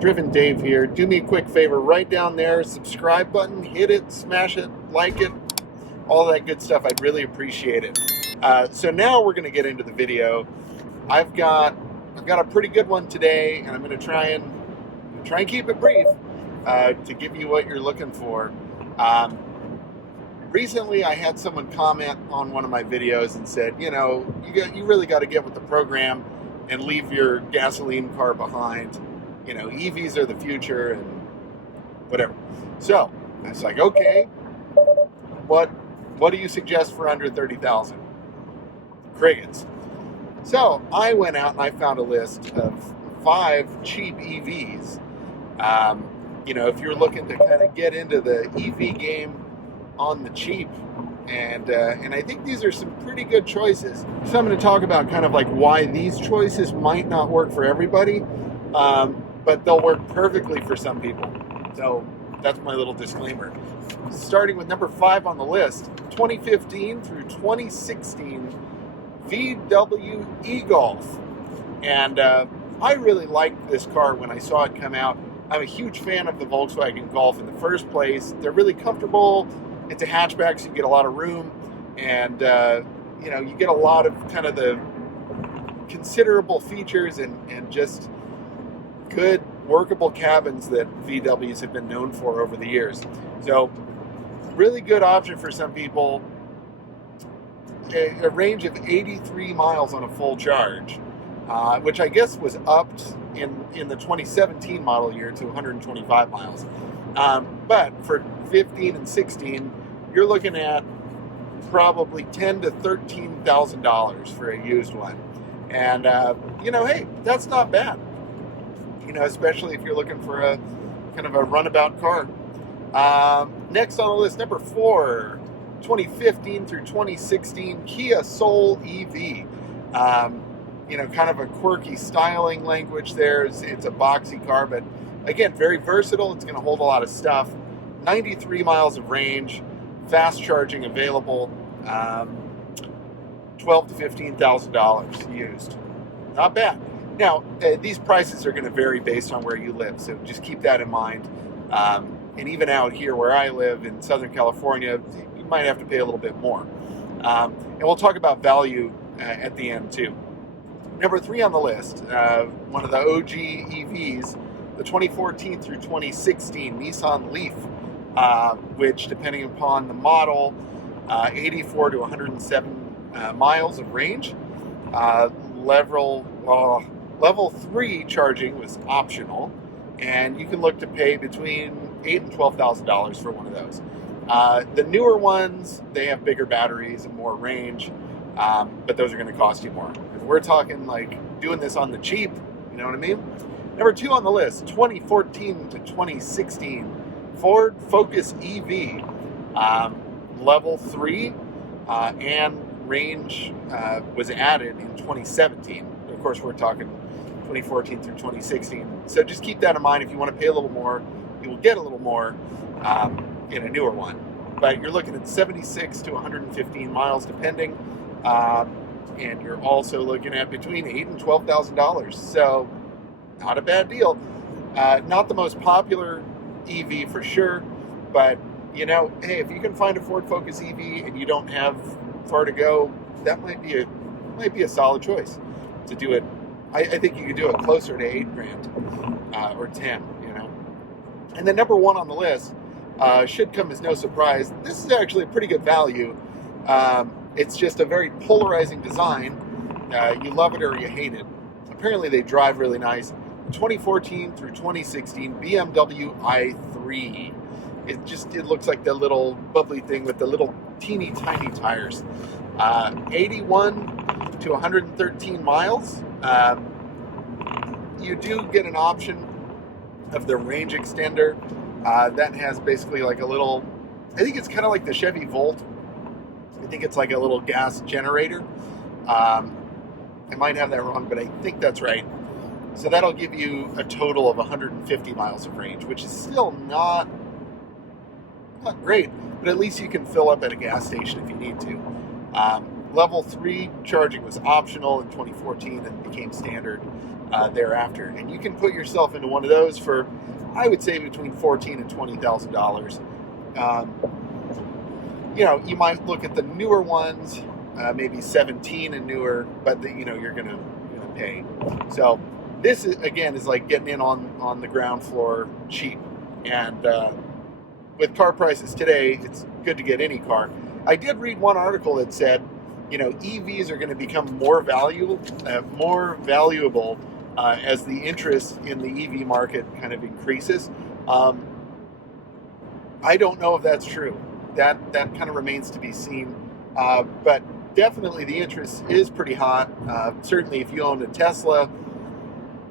Driven Dave here. Do me a quick favor, right down there, subscribe button, hit it, smash it, like it, all that good stuff. I'd really appreciate it. So now we're going to get into the video. I've got a pretty good one today, and I'm going to try and keep it brief to give you what you're looking for. Recently, I had someone comment on one of my videos and said, you really got to get with the program and leave your gasoline car behind. EVs are the future and whatever. So I was like, okay, what do you suggest for under 30,000? Crickets. So I went out and I found a list of 5 cheap EVs. If you're looking to kind of get into the EV game on the cheap, and I think these are some pretty good choices. So I'm going to talk about kind of like why these choices might not work for everybody, but they'll work perfectly for some people. So that's my little disclaimer. Starting with number 5 on the list, 2015 through 2016 VW e-Golf. And I really liked this car when I saw it come out. I'm a huge fan of the Volkswagen Golf in the first place. They're really comfortable. It's a hatchback, so you get a lot of room, and you get a lot of kind of the considerable features and just good workable cabins that VWs have been known for over the years. So really good option for some people. A range of 83 miles on a full charge, which I guess was upped in the 2017 model year to 125 miles. But for 15 and 16, you're looking at probably $10,000 to $13,000 for a used one. And, hey, that's not bad. Especially if you're looking for a kind of a runabout car. Next on the list, number 4, 2015 through 2016 Kia Soul EV. Kind of a quirky styling language there. It's a boxy car, but again, very versatile. It's going to hold a lot of stuff. 93 miles of range, fast charging available, $12,000 to $15,000 used. Not bad. Now, these prices are going to vary based on where you live, so just keep that in mind. And even out here where I live in Southern California, you might have to pay a little bit more. And we'll talk about value at the end too. Number 3 on the list, one of the OG EVs, the 2014 through 2016 Nissan Leaf, which, depending upon the model, 84 to 107 miles of range. Level 3 charging was optional, and you can look to pay between $8,000 and $12,000 for one of those. The newer ones, they have bigger batteries and more range, but those are going to cost you more. If we're talking like doing this on the cheap, you know what I mean? Number 2 on the list, 2014 to 2016 Ford Focus EV, level 3, and range was added in 2017. Of course, we're talking 2014 through 2016. So just keep that in mind. If you want to pay a little more, you will get a little more in a newer one. But you're looking at 76 to 115 miles, depending. And you're also looking at between $8,000 and $12,000. So not a bad deal. Not the most popular EV for sure, but hey, if you can find a Ford Focus EV and you don't have far to go, that might be a solid choice to do it. I think you could do it closer to $8,000 or 10. And then number 1 on the list should come as no surprise. This is actually a pretty good value. It's just a very polarizing design. You love it or you hate it. Apparently they drive really nice. 2014 through 2016 BMW i3. It looks like the little bubbly thing with the little teeny tiny tires. 81 to 113 miles. You do get an option of the range extender that has basically like a little, I think it's kind of like the Chevy Volt. I think it's like a little gas generator. I might have that wrong, but I think that's right. So that'll give you a total of 150 miles of range, which is still not great, but at least you can fill up at a gas station if you need to. Level 3 charging was optional in 2014 and became standard thereafter. And you can put yourself into one of those for, I would say, between $14,000 and $20,000. You might look at the newer ones, maybe 17 and newer, but you're gonna pay. So this is like getting in on the ground floor cheap. And with car prices today, it's good to get any car. I did read one article that said, EVs are going to become more valuable as the interest in the EV market kind of increases. I don't know if that's true. That kind of remains to be seen. But definitely the interest is pretty hot. Certainly if you own a Tesla,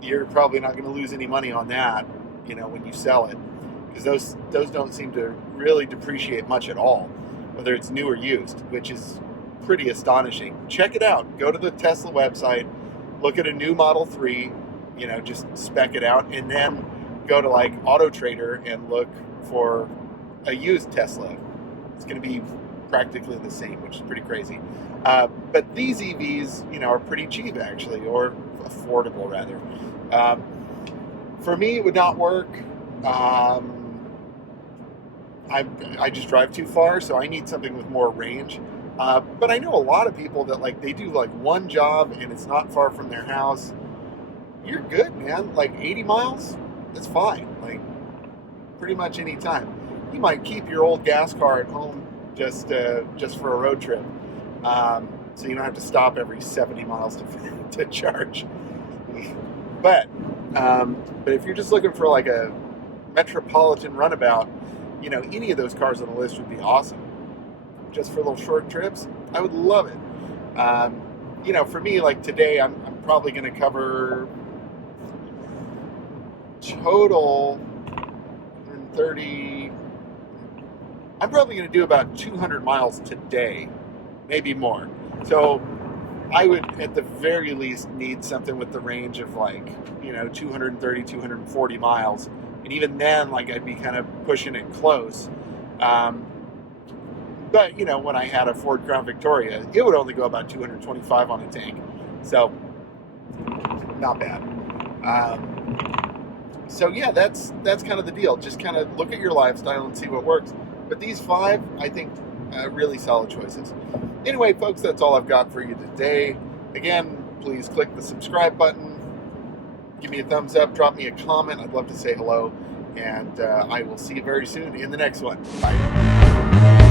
you're probably not going to lose any money on that, when you sell it. Because those don't seem to really depreciate much at all, whether it's new or used, which is pretty astonishing. Check it out. Go to the Tesla website, look at a new Model 3, just spec it out, and then go to like Auto Trader and look for a used Tesla. It's going to be practically the same, which is pretty crazy. But these EVs, are pretty cheap actually, or affordable rather. For me, it would not work. I just drive too far, so I need something with more range. But I know a lot of people that they do one job and it's not far from their house. You're good, man. 80 miles, that's fine. Pretty much any time. You might keep your old gas car at home just for a road trip, so you don't have to stop every 70 miles to charge. But if you're just looking for a metropolitan runabout, any of those cars on the list would be awesome. Just for little short trips, I would love it. For me, today, I'm probably going to cover total 130. I'm probably going to do about 200 miles today, maybe more. So I would, at the very least, need something with the range of 230, 240 miles. And even then, I'd be kind of pushing it close. But, when I had a Ford Crown Victoria, it would only go about 225 on a tank. So, not bad. So, yeah, that's kind of the deal. Just kind of look at your lifestyle and see what works. But these 5, I think, really solid choices. Anyway, folks, that's all I've got for you today. Again, please click the subscribe button. Give me a thumbs up. Drop me a comment. I'd love to say hello. And I will see you very soon in the next one. Bye.